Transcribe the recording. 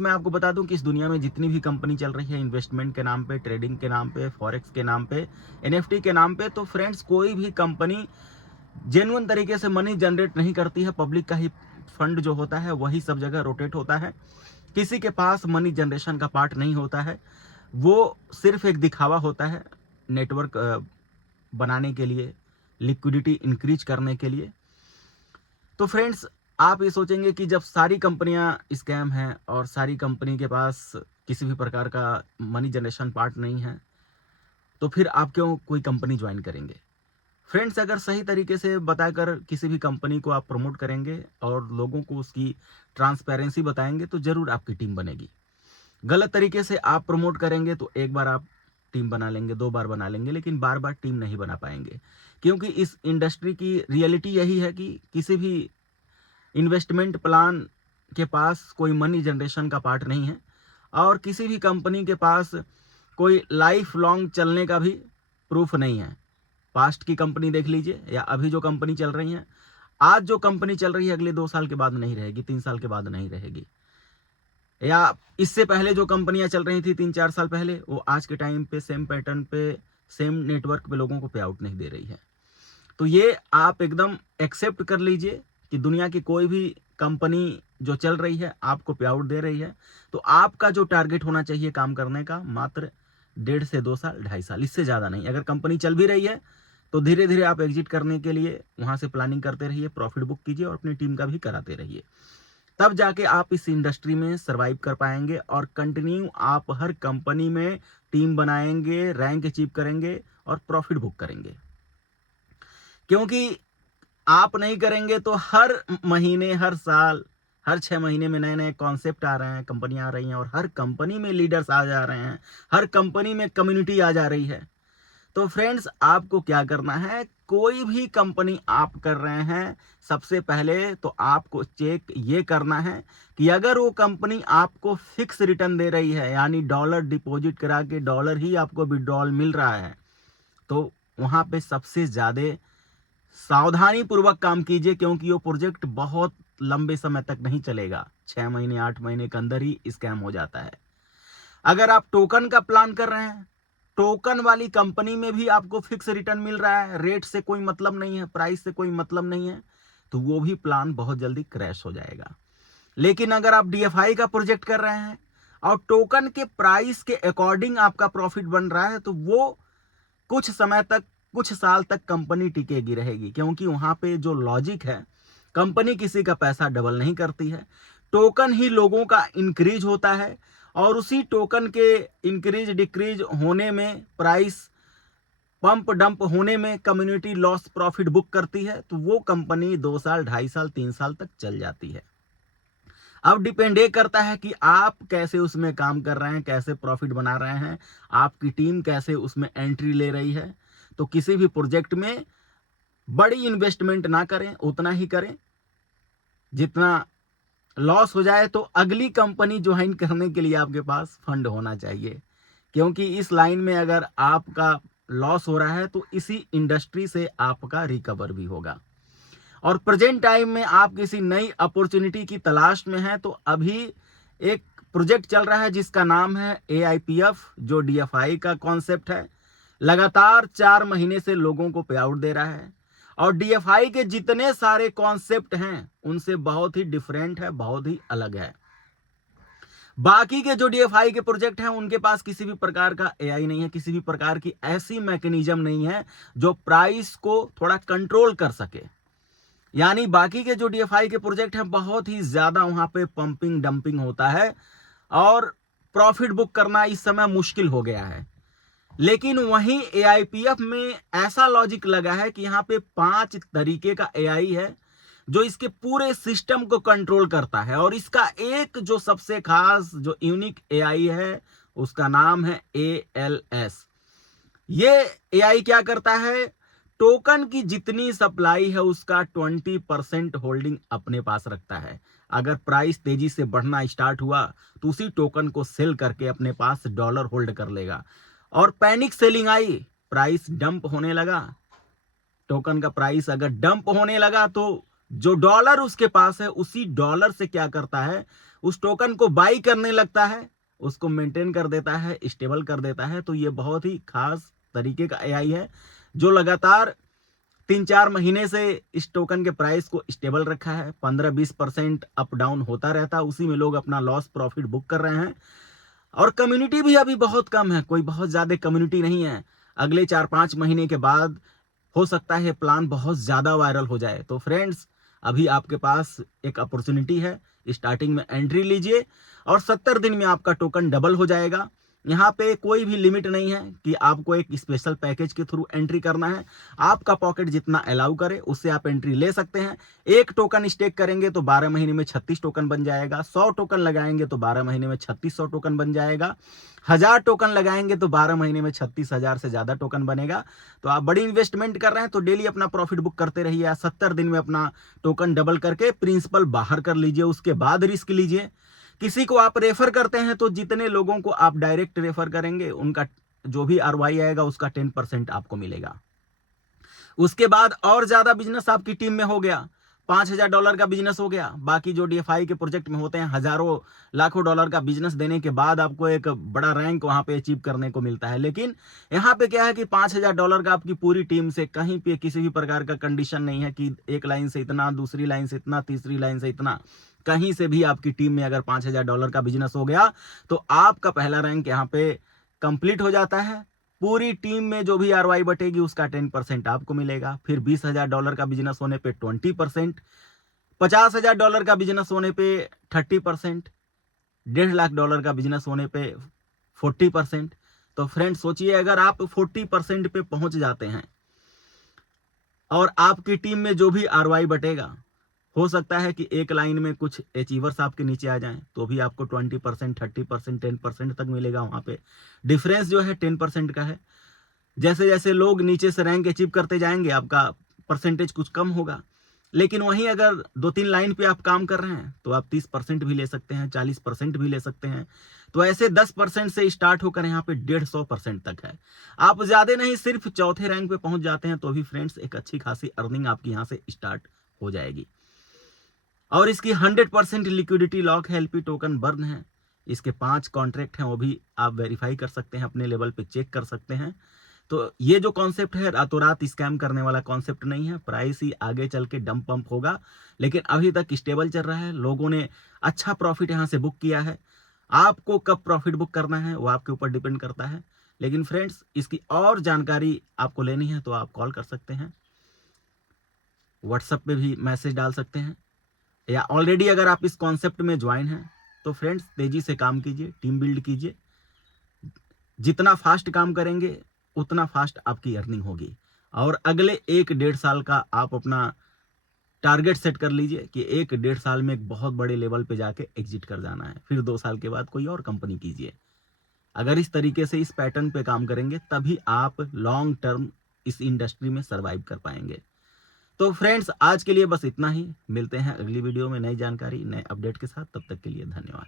मैं आपको बता दूं कि इस दुनिया में जितनी भी कंपनी चल रही है इन्वेस्टमेंट के नाम पे, ट्रेडिंग के नाम पे, फॉरेक्स के नाम पे, एनएफटी के नाम पे, तो फ्रेंड्स कोई भी कंपनी जेन्युइन तरीके से मनी जनरेट नहीं करती है। पब्लिक का ही फंड जो होता है वही सब जगह रोटेट होता है। किसी के पास मनी जनरेशन का पार्ट नहीं होता है। वो सिर्फ एक दिखावा होता है नेटवर्क बनाने के लिए, लिक्विडिटी इंक्रीज करने के लिए। तो फ्रेंड्स, आप ये सोचेंगे कि जब सारी कंपनियां स्कैम हैं और सारी कंपनी के पास किसी भी प्रकार का मनी जनरेशन पार्ट नहीं है, तो फिर आप क्यों कोई कंपनी ज्वाइन करेंगे? फ्रेंड्स, अगर सही तरीके से बताकर किसी भी कंपनी को आप प्रमोट करेंगे और लोगों को उसकी ट्रांसपेरेंसी बताएंगे तो जरूर आपकी टीम बनेगी। गलत तरीके से आप प्रमोट करेंगे तो एक बार आप टीम बना लेंगे, 2 बार बना लेंगे, लेकिन बार बार टीम नहीं बना पाएंगे। क्योंकि इस इंडस्ट्री की रियलिटी यही है कि किसी भी इन्वेस्टमेंट प्लान के पास कोई मनी जनरेशन का पार्ट नहीं है और किसी भी कंपनी के पास कोई लाइफ लॉन्ग चलने का भी प्रूफ नहीं है। पास्ट की कंपनी देख लीजिए या अभी जो कंपनी चल रही है, आज जो कंपनी चल रही है अगले 2 साल के बाद नहीं रहेगी, 3 साल के बाद नहीं रहेगी। या इससे पहले जो कंपनियां चल रही थी 3-4 साल पहले, वो आज के टाइम पे सेम पैटर्न पे, सेम नेटवर्क पे लोगों को पे आउट नहीं दे रही है। तो ये आप एकदम एक्सेप्ट कर लीजिए कि दुनिया की कोई भी कंपनी जो चल रही है आपको पे आउट दे रही है, तो आपका जो टारगेट होना चाहिए काम करने का, मात्र 1.5 से 2 साल, 2.5 साल, इससे ज़्यादा नहीं। अगर कंपनी चल भी रही है तो धीरे धीरे आप एग्जिट करने के लिए वहाँ से प्लानिंग करते रहिए, प्रॉफिट बुक कीजिए और अपनी टीम का भी कराते रहिए। तब जाके आप इस इंडस्ट्री में सर्वाइव कर पाएंगे और कंटिन्यू आप हर कंपनी में टीम बनाएंगे, रैंक अचीव करेंगे और प्रॉफिट बुक करेंगे। क्योंकि आप नहीं करेंगे तो हर महीने, हर साल, हर 6 महीने में नए नए कॉन्सेप्ट आ रहे हैं, कंपनियां आ रही हैं और हर कंपनी में लीडर्स आ जा रहे हैं, हर कंपनी में कम्युनिटी आ जा रही है। तो फ्रेंड्स, आपको क्या करना है? कोई भी कंपनी आप कर रहे हैं, सबसे पहले तो आपको चेक ये करना है कि अगर वो कंपनी आपको फिक्स रिटर्न दे रही है, यानी डॉलर डिपॉजिट करा के डॉलर ही आपको विड्रॉल मिल रहा है, तो वहां पे सबसे ज्यादा सावधानी पूर्वक काम कीजिए, क्योंकि वो प्रोजेक्ट बहुत लंबे समय तक नहीं चलेगा। 6 महीने, 8 महीने के अंदर ही स्कैम हो जाता है। अगर आप टोकन का प्लान कर रहे हैं, टोकन वाली कंपनी में भी आपको फिक्स रिटर्न मिल रहा है, रेट से कोई मतलब नहीं है, प्राइस से कोई मतलब नहीं है, तो वो भी प्लान बहुत जल्दी क्रैश हो जाएगा। लेकिन अगर आप डीएफआई का प्रोजेक्ट कर रहे हैं और टोकन के प्राइस के अकॉर्डिंग आपका प्रॉफिट बन रहा है, तो वो कुछ समय तक, कुछ साल तक कंपनी टिकेगी रहेगी, क्योंकि वहां पे जो लॉजिक है, कंपनी किसी का पैसा डबल नहीं करती है, टोकन ही लोगों का इंक्रीज होता है और उसी टोकन के इंक्रीज डिक्रीज होने में, प्राइस पंप डंप होने में कम्युनिटी लॉस प्रॉफिट बुक करती है, तो वो कंपनी 2 साल, 2.5 साल, 3 साल तक चल जाती है। अब डिपेंड ये करता है कि आप कैसे उसमें काम कर रहे हैं, कैसे प्रॉफिट बना रहे हैं, आपकी टीम कैसे उसमें एंट्री ले रही है। तो किसी भी प्रोजेक्ट में बड़ी इन्वेस्टमेंट ना करें, उतना ही करें जितना लॉस हो जाए तो अगली कंपनी ज्वाइन करने के लिए आपके पास फंड होना चाहिए। क्योंकि इस लाइन में अगर आपका लॉस हो रहा है तो इसी इंडस्ट्री से आपका रिकवर भी होगा। और प्रेजेंट टाइम में आप किसी नई अपॉर्चुनिटी की तलाश में हैं, तो अभी एक प्रोजेक्ट चल रहा है जिसका नाम है AIPF, जो DFI का कॉन्सेप्ट है। लगातार 4 महीने से लोगों को पे आउट दे रहा है और DFI के जितने सारे कॉन्सेप्ट हैं उनसे बहुत ही डिफरेंट है, बहुत ही अलग है। बाकी के जो DFI के प्रोजेक्ट हैं उनके पास किसी भी प्रकार का AI नहीं है, किसी भी प्रकार की ऐसी मैकेनिज्म नहीं है जो प्राइस को थोड़ा कंट्रोल कर सके। यानी बाकी के जो DFI के प्रोजेक्ट हैं बहुत ही ज्यादा वहां पे पंपिंग डंपिंग होता है और प्रॉफिट बुक करना इस समय मुश्किल हो गया है। लेकिन वहीं AIPF में ऐसा लॉजिक लगा है कि यहाँ पे 5 तरीके का AI है जो इसके पूरे सिस्टम को कंट्रोल करता है और इसका एक जो सबसे खास, जो यूनिक AI है, उसका नाम है ALS। ये AI क्या करता है? टोकन की जितनी सप्लाई है उसका 20% होल्डिंग अपने पास रखता है। अगर प्राइस तेजी से बढ़ना स्टार्ट हुआ तो उसी टोकन को सेल करके अपने पास डॉलर होल्ड कर लेगा। और पैनिक सेलिंग आई, प्राइस डंप होने लगा, टोकन का प्राइस अगर डंप होने लगा तो जो डॉलर उसके पास है उसी डॉलर से क्या करता है, उस टोकन को बाई करने लगता है, उसको मेंटेन कर देता है, स्टेबल कर देता है। तो ये बहुत ही खास तरीके का एआई है जो लगातार 3-4 महीने से इस टोकन के प्राइस को स्टेबल रखा है। 15-20% अप डाउन होता रहता है, उसी में लोग अपना लॉस प्रॉफिट बुक कर रहे हैं। और कम्युनिटी भी अभी बहुत कम है, कोई बहुत ज्यादा कम्युनिटी नहीं है। अगले 4-5 महीने के बाद हो सकता है प्लान बहुत ज्यादा वायरल हो जाए। तो फ्रेंड्स, अभी आपके पास एक अपॉर्चुनिटी है, स्टार्टिंग में एंट्री लीजिए और 70 दिन में आपका टोकन डबल हो जाएगा। यहाँ पे कोई भी लिमिट नहीं है कि आपको एक स्पेशल पैकेज के थ्रू एंट्री करना है। आपका पॉकेट जितना अलाउ करे उससे आप एंट्री ले सकते हैं। एक टोकन स्टेक करेंगे तो 12 महीने में 36 टोकन बन जाएगा। 100 टोकन लगाएंगे तो 12 महीने में 3600 टोकन बन जाएगा। 1000 टोकन लगाएंगे तो 12 महीने में 36,000 से ज्यादा टोकन बनेगा। तो आप बड़ी इन्वेस्टमेंट कर रहे हैं तो डेली अपना प्रॉफिट बुक करते रहिए। 70 दिन में अपना टोकन डबल करके प्रिंसिपल बाहर कर लीजिए, उसके बाद रिस्क लीजिए। किसी को आप रेफर करते हैं तो जितने लोगों को आप डायरेक्ट रेफर करेंगे उनका जो भी आरओआई आएगा उसका 10% आपको मिलेगा। उसके बाद और ज्यादा बिजनेस आपकी टीम में हो गया, $5,000 का बिजनेस हो गया। बाकी जो डीएफआई के प्रोजेक्ट में होते हैं हजारों लाखों डॉलर का बिजनेस देने के बाद आपको एक बड़ा रैंक वहां पे अचीव करने को मिलता है। लेकिन यहाँ पे क्या है कि $5,000 का आपकी पूरी टीम से कहीं पे किसी भी प्रकार का कंडीशन नहीं है कि एक लाइन से इतना, दूसरी लाइन से इतना, तीसरी लाइन से इतना। कहीं से भी आपकी टीम में अगर $5,000 का बिजनेस हो गया तो आपका पहला रैंक यहाँ पे कंप्लीट हो जाता है। पूरी टीम में जो भी आरओआई बटेगी उसका 10% आपको मिलेगा। फिर $20,000 का बिजनेस होने पे 20%, $50,000 का बिजनेस होने पे 30%, $1.5 लाख का बिजनेस होने पे 40%। तो फ्रेंड सोचिए, अगर आप 40% पे पहुंच जाते हैं और आपकी टीम में जो भी आरओआई बटेगा, हो सकता है कि एक लाइन में कुछ अचीवर्स आपके नीचे आ जाएं तो भी आपको 20%, 30%, 10% तक मिलेगा। वहां पे डिफरेंस जो है 10% का है। जैसे जैसे लोग नीचे से रैंक अचीव करते जाएंगे आपका परसेंटेज कुछ कम होगा। लेकिन वहीं अगर 2-3 लाइन पे आप काम कर रहे हैं तो आप 30% भी ले सकते हैं, 40% भी ले सकते हैं। तो ऐसे 10% से स्टार्ट होकर यहाँ पे 150% तक है। आप ज्यादा नहीं, सिर्फ चौथे रैंक पे पहुंच जाते हैं तो भी फ्रेंड्स एक अच्छी खासी अर्निंग आपकी यहाँ से स्टार्ट हो जाएगी। और इसकी 100% लिक्विडिटी लॉक है, एलपी टोकन बर्न है। इसके 5 कॉन्ट्रैक्ट हैं, वो भी आप वेरीफाई कर सकते हैं, अपने लेवल पे चेक कर सकते हैं। तो ये जो कॉन्सेप्ट है रातों रात स्कैम करने वाला कॉन्सेप्ट नहीं है। प्राइस ही आगे चल के डंप पंप होगा, लेकिन अभी तक स्टेबल चल रहा है। लोगों ने अच्छा प्रॉफिट यहाँ से बुक किया है। आपको कब प्रॉफिट बुक करना है वो आपके ऊपर डिपेंड करता है। लेकिन फ्रेंड्स, इसकी और जानकारी आपको लेनी है तो आप कॉल कर सकते हैं, व्हाट्सएप पे भी मैसेज डाल सकते हैं, या ऑलरेडी अगर आप इस कॉन्सेप्ट में ज्वाइन हैं तो फ्रेंड्स तेजी से काम कीजिए, टीम बिल्ड कीजिए। जितना फास्ट काम करेंगे उतना फास्ट आपकी अर्निंग होगी। और अगले 1-1.5 साल का आप अपना टारगेट सेट कर लीजिए कि 1-1.5 साल में एक बहुत बड़े लेवल पे जाके एग्जिट कर जाना है। फिर 2 साल के बाद कोई और कंपनी कीजिए। अगर इस तरीके से इस पैटर्न पे काम करेंगे तभी आप लॉन्ग टर्म इस इंडस्ट्री में सर्वाइव कर पाएंगे। तो फ्रेंड्स, आज के लिए बस इतना ही। मिलते हैं अगली वीडियो में नई जानकारी, नए अपडेट के साथ। तब तक के लिए धन्यवाद।